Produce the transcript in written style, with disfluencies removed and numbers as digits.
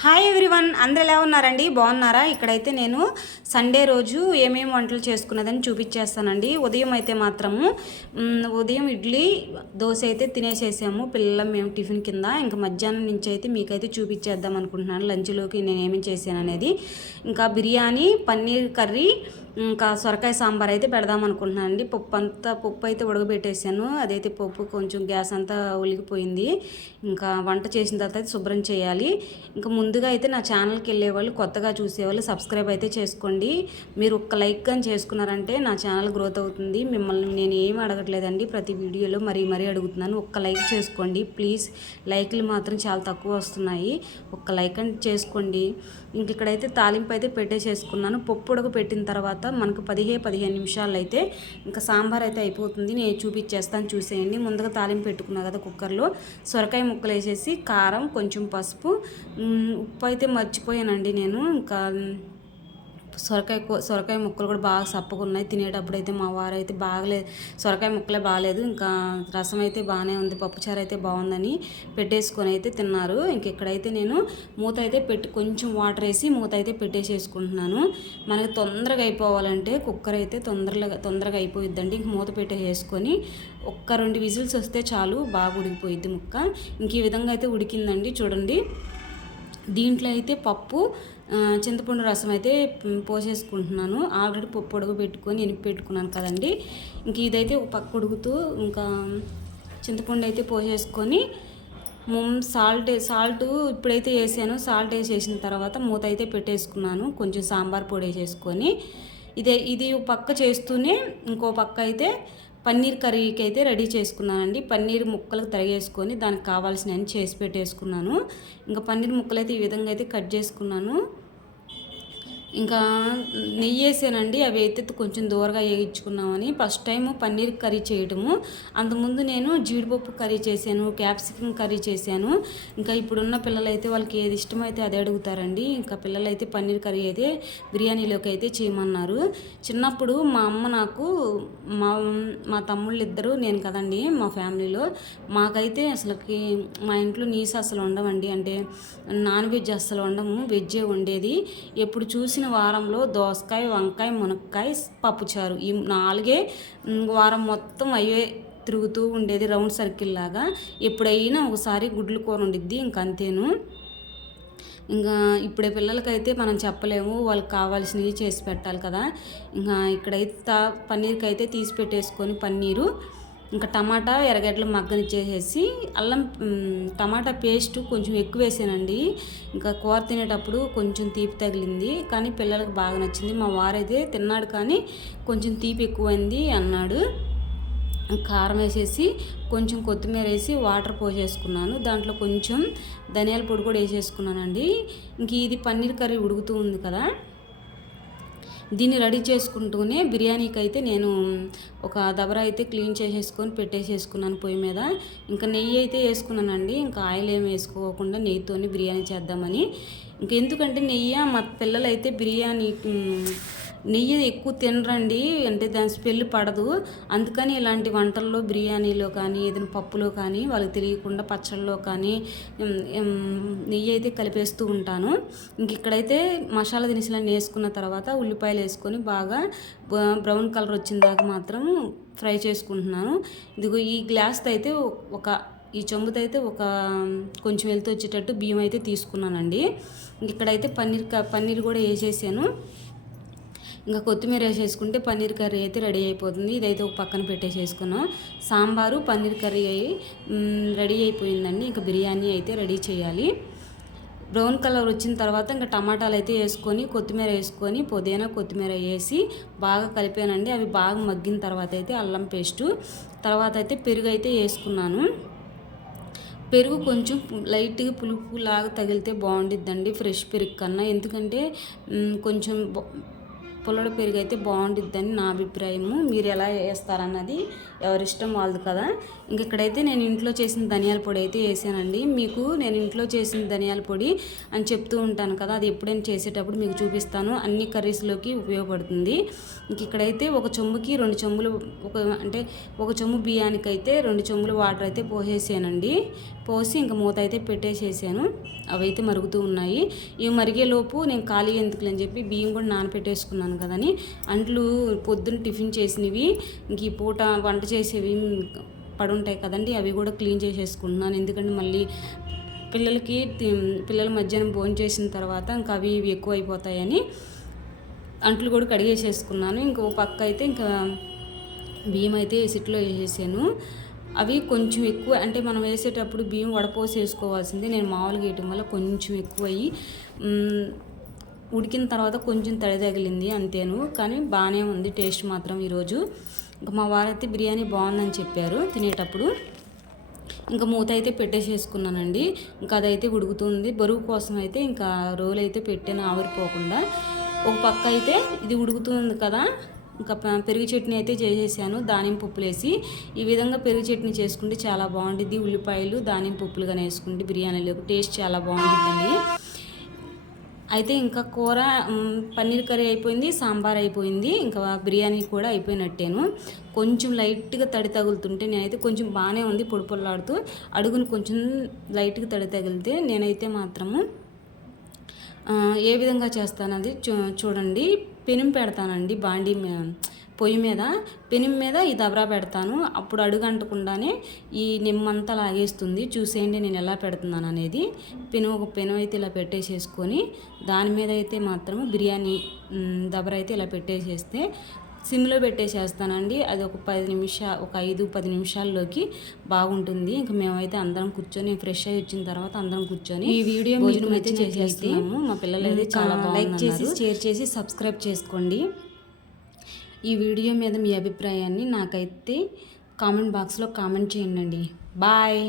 Hi everyone, అందరు ఎలా ఉన్నారండి? బాగున్నారా? ఇక్కడైతే నేను సండే రోజు ఏమేమి వంటలు చేసుకున్నదని చూపించేస్తానండి. ఉదయం అయితే మాత్రము ఉదయం ఇడ్లీ దోశ అయితే తినేసేసాము పిల్లలం మేము టిఫిన్ కింద. ఇంకా మధ్యాహ్నం నుంచి అయితే మీకైతే చూపించేద్దాం అనుకుంటున్నాను లంచ్లోకి నేను ఏమేమి చేశాను అనేది. ఇంకా బిర్యానీ, పన్నీర్ కర్రీ, ఇంకా సొరకాయ సాంబార్ అయితే పెడదాం అనుకుంటున్నాను అండి. పప్పు అయితే ఉడకబెట్టేసాను. అదైతే పప్పు కొంచెం గ్యాస్ అంతా ఒలిగిపోయింది. ఇంకా వంట చేసిన తర్వాత అయితే శుభ్రం చేయాలి. ఇంకా ముందుగా అయితే నా ఛానల్కి వెళ్ళేవాళ్ళు, కొత్తగా చూసేవాళ్ళు సబ్స్క్రైబ్ అయితే చేసుకోండి. మీరు ఒక్క లైక్ కానీ చేసుకున్నారంటే నా ఛానల్ గ్రోత్ అవుతుంది. మిమ్మల్ని నేను ఏమి అడగట్లేదండి, ప్రతి వీడియోలో మరీ అడుగుతున్నాను. ఒక్క లైక్ చేసుకోండి ప్లీజ్. లైక్లు మాత్రం చాలా తక్కువ వస్తున్నాయి. ఒక్క లైక్ అంటే చేసుకోండి. ఇంక ఇక్కడైతే తాలింపు అయితే పెట్టేసేసుకున్నాను. పప్పు ఉడక పెట్టిన తర్వాత మనకు 15 నిమిషాలు అయితే ఇంకా సాంబార్ అయితే అయిపోతుంది. నేను చూపించేస్తాను, చూసేయండి. ముందుగా తాలింపు పెట్టుకున్నా కదా కుక్కర్లో, సొరకాయ ముక్కలు వేసేసి కారం, కొంచెం పసుపు, ఉప్పు అయితే మర్చిపోయానండి నేను. ఇంకా సొరకాయ ముక్కలు కూడా బాగా సప్పకున్నాయి. తినేటప్పుడు అయితే మా వారు అయితే బాగలేదు, సొరకాయ ముక్కలే బాగాలేదు. ఇంకా రసం అయితే బాగానే ఉంది, పప్పుచారు అయితే బాగుందని పెట్టేసుకొని అయితే తిన్నారు. ఇంక ఇక్కడైతే నేను మూత అయితే కొంచెం వాటర్ వేసి మూత అయితే పెట్టేసేసుకుంటున్నాను. మనకి తొందరగా అయిపోవాలంటే కుక్కర్ అయితే తొందరగా అయిపోయిద్దండి. ఇంక మూత పెట్టేసుకొని ఒక్క 2 విజిల్స్ వస్తే చాలు, బాగా ఉడికిపోయిద్ది ముక్క. ఇంక ఈ విధంగా అయితే ఉడికిందండి చూడండి. దీంట్లో అయితే పప్పు, చింతపండు రసం అయితే పోసేసుకుంటున్నాను. ఆల్రెడీ పప్పు ఉడకబెట్టుకొని ఎనిపి పెట్టుకున్నాను కదండి. ఇంక ఇదైతే ఒక పక్క ఉడుకుతూ ఇంకా చింతపండు అయితే పోసేసుకొని సాల్ట్ ఇప్పుడైతే వేసాను. సాల్ట్ వేసేసిన తర్వాత మూత అయితే పెట్టేసుకున్నాను. కొంచెం సాంబార్ పొడి వేసేసుకొని ఇది ఒక పక్క చేస్తూనే ఇంకో పక్క అయితే పన్నీర్ కర్రీకి అయితే రెడీ చేసుకున్నానండి. పన్నీర్ ముక్కలకు తరిగేసుకొని దానికి కావాల్సినవి చేసి పెట్టేసుకున్నాను. ఇంకా పన్నీర్ ముక్కలు అయితే ఈ విధంగా అయితే కట్ చేసుకున్నాను. ఇంకా నెయ్యి వేసానండి. అవి అయితే కొంచెం దూరగా వేయించుకున్నామని. ఫస్ట్ టైం పన్నీర్ కర్రీ చేయటము. అంతకుముందు నేను జీడిపప్పు కర్రీ చేశాను, క్యాప్సికమ్ కర్రీ చేశాను. ఇంకా ఇప్పుడున్న పిల్లలు అయితే వాళ్ళకి ఏది ఇష్టమైతే అదే అడుగుతారండి. ఇంకా పిల్లలు అయితే పన్నీర్ కర్రీ అయితే బిర్యానీలోకి అయితే చేయమన్నారు. చిన్నప్పుడు మా అమ్మ నాకు మా తమ్ముళ్ళు ఇద్దరు నేను కదండి మా ఫ్యామిలీలో, మాకైతే అసలుకి మా ఇంట్లో నీసు అసలు ఉండవండి. అంటే నాన్ వెజ్ అసలు ఉండము, వెజ్జే ఉండేది. ఎప్పుడు చూసిన వారంలో దోసకాయ, వంకాయ, మునక్కాయ, పప్పుచారు, ఈ 4 వారం మొత్తం అయ్యే తిరుగుతూ ఉండేది రౌండ్ సర్కిల్ లాగా. ఎప్పుడైనా ఒకసారి గుడ్లు కూర ఉండిద్ది, ఇంకంతేను. ఇంకా ఇప్పుడే పిల్లలకైతే మనం చెప్పలేము, వాళ్ళకి కావాల్సినవి చేసి పెట్టాలి కదా. ఇంకా ఇక్కడైతే పన్నీర్కి అయితే తీసి పెట్టేసుకొని పన్నీరు, ఇంకా టమాటా ఎర్రగడ్డలు మగ్గనిచ్చేసేసి అల్లం టమాటా పేస్ట్ కొంచెం ఎక్కువ వేసానండి. ఇంకా కూర తినేటప్పుడు కొంచెం తీపి తగిలింది, కానీ పిల్లలకు బాగా నచ్చింది. మా వారైతే తిన్నాడు కానీ కొంచెం తీపి ఎక్కువైంది అన్నాడు. కారం వేసేసి కొంచెం కొత్తిమీర వేసి వాటర్ పోసేసుకున్నాను. దాంట్లో కొంచెం ధనియాల పొడి కూడా వేసేసుకున్నానండి. ఇంక ఇది పన్నీర్ కర్రీ ఉడుకుతూ ఉంది కదా, దీన్ని రెడీ చేసుకుంటూనే బిర్యానీకి అయితే నేను ఒక దబరా అయితే క్లీన్ చేసేసుకొని పెట్టేసేసుకున్నాను పొయ్యి మీద. ఇంకా నెయ్యి అయితే వేసుకున్నానండి. ఇంకా ఆయిల్ ఏమి వేసుకోకుండా నెయ్యితోనే బిర్యానీ చేద్దామని. ఇంకెందుకంటే మా పిల్లలు అయితే బిర్యానీ నెయ్యి ఎక్కువ తినరండి, అంటే దాని స్మెల్ పడదు. అందుకని ఇలాంటి వంటల్లో, బిర్యానీలో కానీ ఏదైనా పప్పులో కానీ వాళ్ళకి తెలియకుండా పచ్చళ్ళలో కానీ నెయ్యి అయితే కలిపేస్తూ ఉంటాను. ఇంక ఇక్కడైతే మసాలా దినుసులన్నీ వేసుకున్న తర్వాత ఉల్లిపాయలు వేసుకొని బాగా బ్రౌన్ కలర్ వచ్చిన దాకా మాత్రం ఫ్రై చేసుకుంటున్నాను. ఇదిగో ఈ గ్లాస్తో అయితే ఈ చెంబుతో అయితే కొంచెం వెళ్తూ వచ్చేటట్టు బియ్యం అయితే తీసుకున్నానండి. ఇక్కడైతే పన్నీర్ కూడా వేసేసాను. ఇంకా కొత్తిమీర వేసేసుకుంటే పన్నీర్ కర్రీ అయితే రెడీ అయిపోతుంది. ఇదైతే ఒక పక్కన పెట్టేసేసుకున్నాం. సాంబారు, పన్నీర్ కర్రీ రెడీ అయిపోయిందండి. ఇంకా బిర్యానీ అయితే రెడీ చేయాలి. బ్రౌన్ కలర్ వచ్చిన తర్వాత ఇంకా టమాటాలు అయితే వేసుకొని, కొత్తిమీర వేసుకొని, పుదీనా, కొత్తిమీర వేసి బాగా కలిపానండి. అవి బాగా మగ్గిన తర్వాత అయితే అల్లం పేస్టు, తర్వాత అయితే పెరుగు అయితే వేసుకున్నాను. పెరుగు కొంచెం లైట్గా పులుపు లాగా తగిలితే బాగుండిద్దండి ఫ్రెష్ పెరుగు కన్నా. ఎందుకంటే కొంచెం పుల్లడి పెరుగు అయితే బాగుంటుందని నా అభిప్రాయము. మీరు ఎలా వేస్తారన్నది ఎవరిష్టం వాళ్ళది కదా. ఇంక ఇక్కడైతే నేను ఇంట్లో చేసిన ధనియాల పొడి అయితే వేసానండి. మీకు నేను ఇంట్లో చేసిన ధనియాల పొడి అని చెప్తూ ఉంటాను కదా, అది ఎప్పుడైనా చేసేటప్పుడు మీకు చూపిస్తాను. అన్ని కర్రీస్లోకి ఉపయోగపడుతుంది. ఇంక ఇక్కడైతే ఒక చెంబుకి 2 చెంబులు, ఒక చెంబు బియ్యానికి అయితే 2 చెంబులు వాటర్ అయితే పోసేసానండి. పోసి ఇంక మూత అయితే పెట్టేసేసాను. అవైతే మరుగుతూ ఉన్నాయి. ఇవి మరిగేలోపు నేను ఖాళీ ఎందుకులని చెప్పి బియ్యం కూడా నానపెట్టేసుకున్నాను కదని, అంట్లు పొద్దున్న టిఫిన్ చేసినవి ఇంక ఈ పూట వంట చేసేవి పడుంటాయి కదండి, అవి కూడా క్లీన్ చేసేసుకుంటున్నాను. ఎందుకంటే మళ్ళీ పిల్లలు మధ్యాహ్నం భోజనం చేసిన తర్వాత ఇంకా అవి ఇవి ఎక్కువ అయిపోతాయని అంట్లు కూడా కడిగేసేసుకున్నాను. ఇంకో పక్క అయితే ఇంకా బియ్యం అయితే సిట్లో వేసేసాను. అవి కొంచెం ఎక్కువ, అంటే మనం వేసేటప్పుడు బియ్యం వడపోసి వేసుకోవాల్సిందే. నేను మామూలుగా వేయటం వల్ల కొంచెం ఎక్కువ అయ్యి ఉడికిన తర్వాత కొంచెం తడి తగిలింది అంతేను. కానీ బాగానే ఉంది టేస్ట్ మాత్రం ఈరోజు. ఇంకా మా వారైతే బిర్యానీ బాగుందని చెప్పారు తినేటప్పుడు. ఇంకా మూత అయితే పెట్టేసేసుకున్నానండి. ఇంకా అదైతే ఉడుకుతుంది. బరువు కోసం అయితే ఇంకా రోలు అయితే పెట్టాను ఆవిరిపోకుండా. ఒక పక్క అయితే ఇది ఉడుకుతుంది కదా, ఇంకా పెరుగు చట్నీ అయితే చేసేసాను దానిమ్మ పప్పులు వేసి. ఈ విధంగా పెరుగు చట్నీ చేసుకుంటే చాలా బాగుంటుంది. ఉల్లిపాయలు దానిమ్మ పప్పులుగా వేసుకుంటే బిర్యానీలో టేస్ట్ చాలా బాగుంటుందండి. అయితే ఇంకా కూర పన్నీర్ కర్రీ అయిపోయింది, సాంబార్ అయిపోయింది, ఇంకా బిర్యానీ కూడా అయిపోయినట్టేను. కొంచెం లైట్గా తడి తగులుతుంటే నేనైతే కొంచెం బాగానే ఉంది, పొడి పొల్లాడుతూ. అడుగును కొంచెం లైట్గా తడి తగిలితే నేనైతే మాత్రము ఏ విధంగా చేస్తానది చూడండి. పెనం పెడతానండి పొయ్యి మీద, పెనం మీద ఈ దబరా పెడతాను. అప్పుడు అడుగు అంటకుండానే ఈ నిమ్మంతా లాగేస్తుంది. చూసేయండి నేను ఎలా పెడుతున్నాను అనేది. ఒక పెనం అయితే ఇలా పెట్టేసేసుకొని దాని మీద అయితే మాత్రము బిర్యానీ దబరా అయితే ఇలా పెట్టేసేస్తే సిమ్లో పెట్టేసేస్తానండి. అది ఒక 5-10 నిమిషాల్లోకి బాగుంటుంది. ఇంకా మేమైతే అందరం కూర్చొని ఫ్రెష్ అయ్యి వచ్చిన తర్వాత అందరం కూర్చొని ఈ వీడియో భోజనం అయితే చేసేస్తున్నాము. మా పిల్లలు అయితే చాలా లైక్ చేసి షేర్ చేసి సబ్స్క్రైబ్ చేసుకోండి. ఈ వీడియో మీద మీ అభిప్రాయాన్ని నాకైతే కామెంట్ బాక్స్లో కామెంట్ చేయండి. బాయ్.